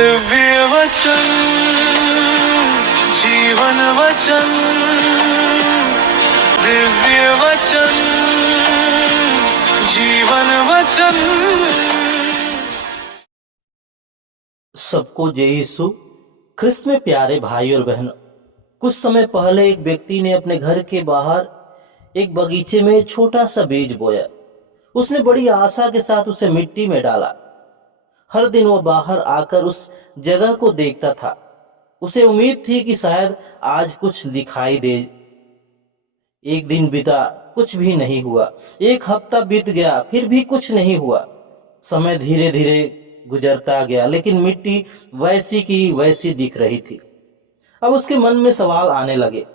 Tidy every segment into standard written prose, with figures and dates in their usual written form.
दिव्य वचन जीवन वचन दिव्य वचन जीवन वचन। सबको जय यीशु ख्रिस्त में प्यारे भाई और बहनों, कुछ समय पहले एक व्यक्ति ने अपने घर के बाहर एक बगीचे में छोटा सा बीज बोया। उसने बड़ी आशा के साथ उसे मिट्टी में डाला। हर दिन वो बाहर आकर उस जगह को देखता था। उसे उम्मीद थी कि शायद आज कुछ दिखाई दे। एक दिन बीता, कुछ भी नहीं हुआ। एक हफ्ता बीत गया, फिर भी कुछ नहीं हुआ। समय धीरे धीरे गुजरता गया, लेकिन मिट्टी वैसी की वैसी दिख रही थी। अब उसके मन में सवाल आने लगे।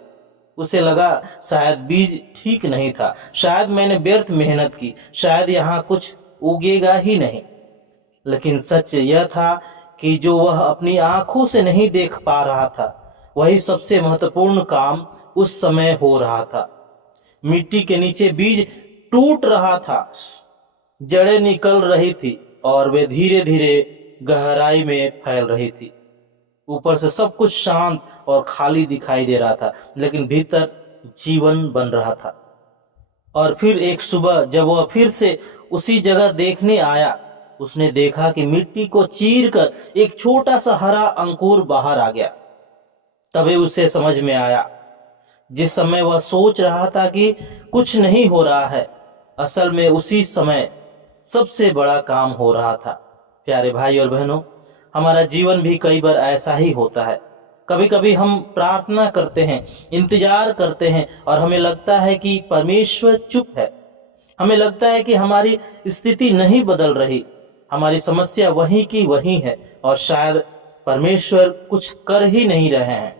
उसे लगा शायद बीज ठीक नहीं था, शायद मैंने व्यर्थ मेहनत की, शायद यहाँ कुछ उगेगा ही नहीं। लेकिन सच यह था कि जो वह अपनी आंखों से नहीं देख पा रहा था, वही सबसे महत्वपूर्ण काम उस समय हो रहा था। मिट्टी के नीचे बीज टूट रहा था, जड़ें निकल रही थी और वे धीरे धीरे गहराई में फैल रही थी। ऊपर से सब कुछ शांत और खाली दिखाई दे रहा था, लेकिन भीतर जीवन बन रहा था। और फिर एक सुबह जब वह फिर से उसी जगह देखने आया, उसने देखा कि मिट्टी को चीरकर एक छोटा सा हरा अंकुर बाहर आ गया। तभी उसे समझ में आया, जिस समय वह सोच रहा था कि कुछ नहीं हो रहा है, असल में उसी समय सबसे बड़ा काम हो रहा था। प्यारे भाई और बहनों, हमारा जीवन भी कई बार ऐसा ही होता है। कभी कभी हम प्रार्थना करते हैं, इंतजार करते हैं और हमें लगता है कि परमेश्वर चुप है। हमें लगता है कि हमारी स्थिति नहीं बदल रही, हमारी समस्या वही की वही है और शायद परमेश्वर कुछ कर ही नहीं रहे हैं।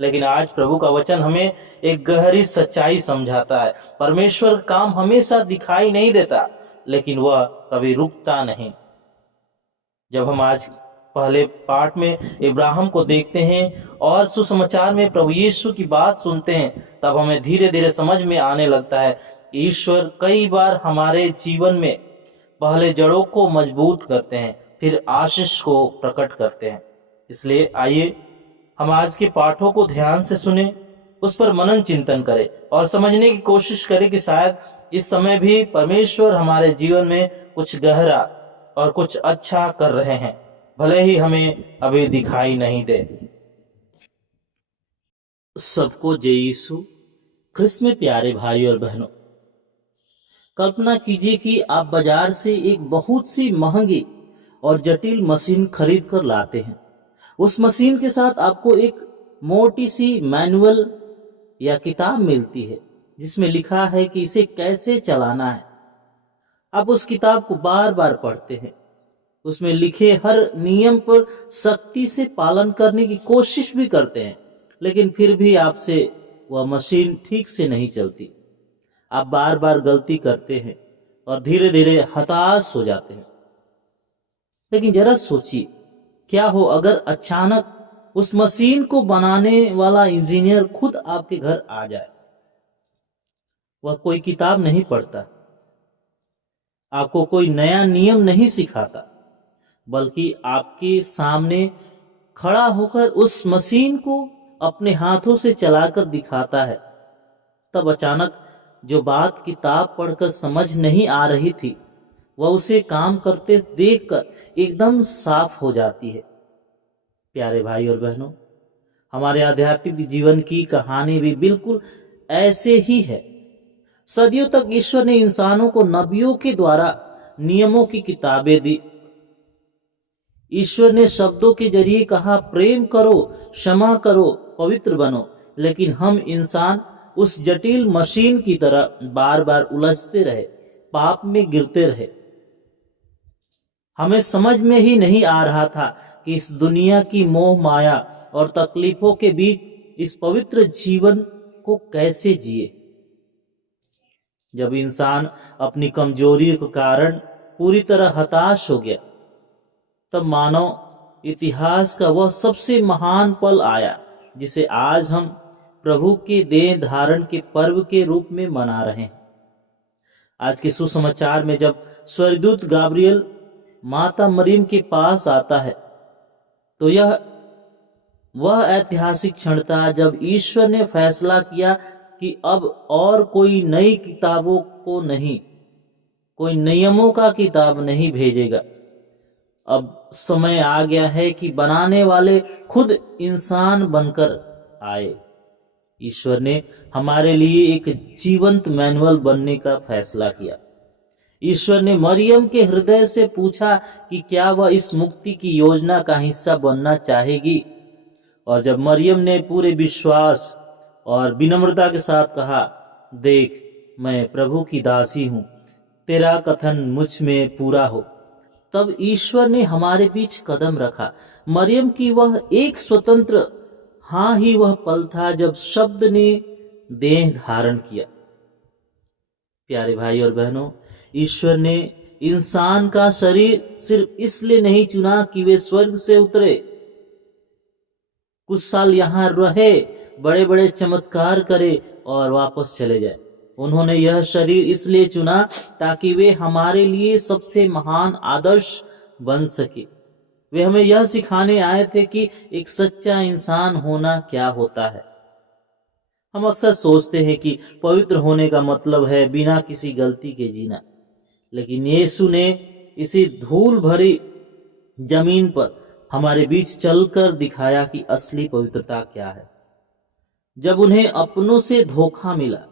लेकिन आज प्रभु का वचन हमें एक गहरी सच्चाई समझाता है। परमेश्वर काम हमेशा दिखाई नहीं देता, लेकिन वह कभी रुकता नहीं। जब हम आज पहले पाठ में इब्राहिम को देखते हैं और सुसमाचार में प्रभु यीशु की बात सुनते हैं, तब हमें धीरे धीरे समझ में आने लगता है ईश्वर कई बार हमारे जीवन में पहले जड़ों को मजबूत करते हैं, फिर आशीष को प्रकट करते हैं। इसलिए आइए हम आज के पाठों को ध्यान से सुने, उस पर मनन चिंतन करें और समझने की कोशिश करें कि शायद इस समय भी परमेश्वर हमारे जीवन में कुछ गहरा और कुछ अच्छा कर रहे हैं, भले ही हमें अभी दिखाई नहीं दे। सबको जय यीशु ख्रिस्त में प्यारे भाई और बहनों, कल्पना कीजिए कि आप बाजार से एक बहुत सी महंगी और जटिल मशीन खरीद कर लाते हैं। उस मशीन के साथ आपको एक मोटी सी मैनुअल या किताब मिलती है, जिसमें लिखा है कि इसे कैसे चलाना है। आप उस किताब को बार बार पढ़ते हैं, उसमें लिखे हर नियम पर सख्ती से पालन करने की कोशिश भी करते हैं, लेकिन फिर भी आपसे वह मशीन ठीक से नहीं चलती। आप बार बार गलती करते हैं और धीरे धीरे हताश हो जाते हैं। लेकिन जरा सोचिए, क्या हो अगर अचानक उस मशीन को बनाने वाला इंजीनियर खुद आपके घर आ जाए। वह कोई किताब नहीं पढ़ता, आपको कोई नया नियम नहीं सिखाता, बल्कि आपके सामने खड़ा होकर उस मशीन को अपने हाथों से चलाकर दिखाता है। तब अचानक जो बात किताब पढ़कर समझ नहीं आ रही थी, वह उसे काम करते देखकर एकदम साफ हो जाती है। प्यारे भाई और बहनों, हमारे आध्यात्मिक जीवन की कहानी भी बिल्कुल ऐसे ही है। सदियों तक ईश्वर ने इंसानों को नबियों के द्वारा नियमों की किताबें दी। ईश्वर ने शब्दों के जरिए कहा, प्रेम करो, क्षमा करो, पवित्र बनो। लेकिन हम इंसान उस जटिल मशीन की तरह बार बार उलझते रहे, पाप में गिरते रहे। हमें समझ में ही नहीं आ रहा था कि इस दुनिया की मोह माया और तकलीफों के बीच इस पवित्र जीवन को कैसे जिए। जब इंसान अपनी कमजोरी के कारण पूरी तरह हताश हो गया, तब मानव इतिहास का वह सबसे महान पल आया, जिसे आज हम प्रभु के देह धारण के पर्व के रूप में मना रहे हैं। आज के सुसमाचार में जब स्वर्गदूत गाब्रियल माता मरियम के पास आता है, तो यह वह ऐतिहासिक क्षण था जब ईश्वर ने फैसला किया कि अब और कोई नई किताबों को नहीं, कोई नियमों का किताब नहीं भेजेगा। अब समय आ गया है कि बनाने वाले खुद इंसान बनकर आए। ईश्वर ने हमारे लिए एक जीवंत मैनुअल बनने का फैसला किया। ईश्वर ने मरियम के हृदय से पूछा कि क्या वह इस मुक्ति की योजना का हिस्सा बनना चाहेगी। और जब मरियम ने पूरे विश्वास और विनम्रता के साथ कहा, देख मैं प्रभु की दासी हूं, तेरा कथन मुझ में पूरा हो, तब ईश्वर ने हमारे बीच कदम रखा। मरियम की वह एक स्वतंत्र हाँ ही वह पल था जब शब्द ने देह धारण किया। प्यारे भाई और बहनों, ईश्वर ने इंसान का शरीर सिर्फ इसलिए नहीं चुना कि वे स्वर्ग से उतरे, कुछ साल यहां रहे, बड़े बड़े चमत्कार करे और वापस चले जाए। उन्होंने यह शरीर इसलिए चुना ताकि वे हमारे लिए सबसे महान आदर्श बन सके। वे हमें यह सिखाने आए थे कि एक सच्चा इंसान होना क्या होता है। हम अक्सर सोचते हैं कि पवित्र होने का मतलब है बिना किसी गलती के जीना, लेकिन यीशु ने इसी धूल भरी जमीन पर हमारे बीच चलकर दिखाया कि असली पवित्रता क्या है। जब उन्हें अपनों से धोखा मिला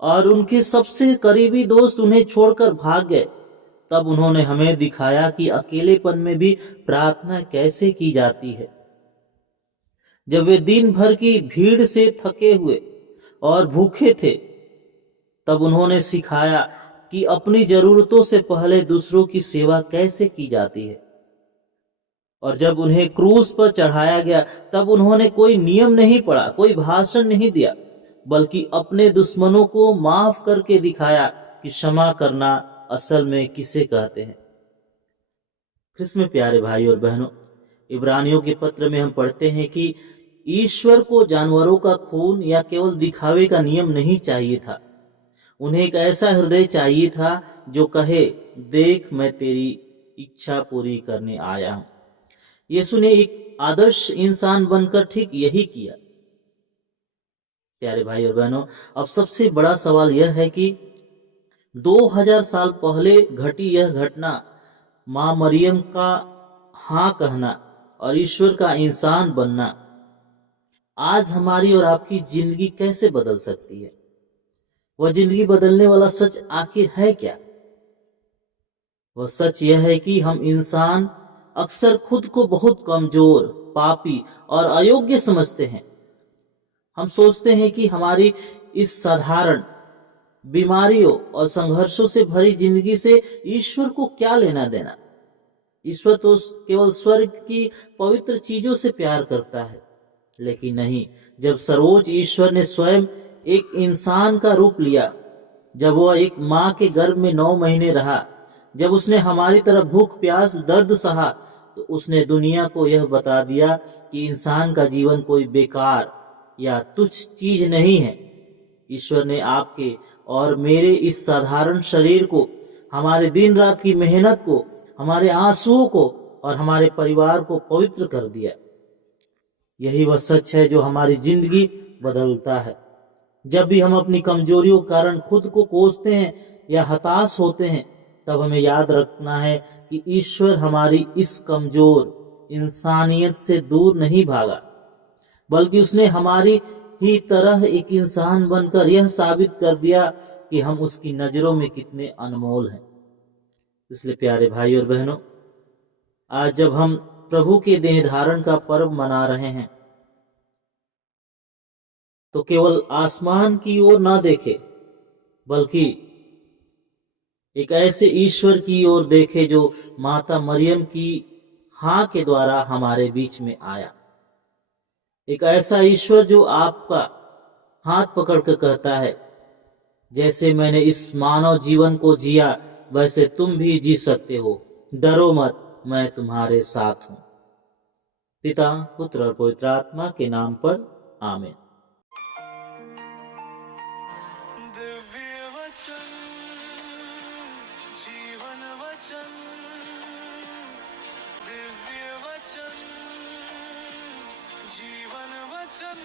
और उनके सबसे करीबी दोस्त उन्हें छोड़कर भाग गए, तब उन्होंने हमें दिखाया कि अकेलेपन में भी प्रार्थना कैसे की जाती है। जब वे दिन भर की भीड़ से थके हुए और भूखे थे, तब उन्होंने सिखाया कि अपनी जरूरतों से पहले दूसरों की सेवा कैसे की जाती है। और जब उन्हें क्रूस पर चढ़ाया गया, तब उन्होंने कोई नियम नहीं पढ़ा, कोई भाषण नहीं दिया, बल्कि अपने दुश्मनों को माफ करके दिखाया कि क्षमा करना असल में किसे कहते हैं। ख्रिस्त में प्यारे भाई और बहनों, इब्रानियों के पत्र में हम पढ़ते हैं कि ईश्वर को जानवरों का खून या केवल दिखावे का नियम नहीं चाहिए था। उन्हें एक ऐसा हृदय चाहिए था जो कहे, देख मैं तेरी इच्छा पूरी करने आया हूं। यीशु ने एक आदर्श इंसान बनकर ठीक यही किया। प्यारे भाई और बहनों, अब सबसे बड़ा सवाल यह है कि 2000 साल पहले घटी यह घटना, मां मरियम का हाँ कहना और ईश्वर का इंसान बनना, आज हमारी और आपकी जिंदगी कैसे बदल सकती है? वह जिंदगी बदलने वाला सच आखिर है क्या? वह सच यह है कि हम इंसान अक्सर खुद को बहुत कमजोर, पापी और अयोग्य समझते हैं। हम सोचते हैं कि हमारी इस साधारण बीमारियों और संघर्षों से भरी जिंदगी से ईश्वर को क्या लेना देना। ईश्वर तो केवल स्वर्ग की पवित्र चीजों से प्यार करता है। लेकिन नहीं, जब सर्वोच्च ईश्वर ने स्वयं एक इंसान का रूप लिया, जब वह एक मां के गर्भ में 9 महीने रहा, जब उसने हमारी तरह भूख प्यास दर्द सहा, तो उसने दुनिया को यह बता दिया कि इंसान का जीवन कोई बेकार या तुच्छ चीज नहीं है। ईश्वर ने आपके और मेरे इस साधारण शरीर को, हमारे दिन रात की मेहनत को, हमारे आंसुओं को और हमारे परिवार को पवित्र कर दिया। यही वह सच है जो हमारी जिंदगी बदलता है। जब भी हम अपनी कमजोरियों के कारण खुद को कोसते हैं या हताश होते हैं, तब हमें याद रखना है कि ईश्वर हमारी इस कमजोर इंसानियत से दूर नहीं भागा, बल्कि उसने हमारी ही तरह एक इंसान बनकर यह साबित कर दिया कि हम उसकी नजरों में कितने अनमोल हैं। इसलिए प्यारे भाई और बहनों, आज जब हम प्रभु के देह धारण का पर्व मना रहे हैं, तो केवल आसमान की ओर न देखे, बल्कि एक ऐसे ईश्वर की ओर देखे जो माता मरियम की हाँ के द्वारा हमारे बीच में आया। एक ऐसा ईश्वर जो आपका हाथ पकड़कर कहता है, जैसे मैंने इस मानव जीवन को जिया वैसे तुम भी जी सकते हो, डरो मत, मैं तुम्हारे साथ हूं। पिता, पुत्र और पवित्र आत्मा के नाम पर आमीन। दिव्य वचन, जीवन वचन, दिव्य वचन। जीवन वचन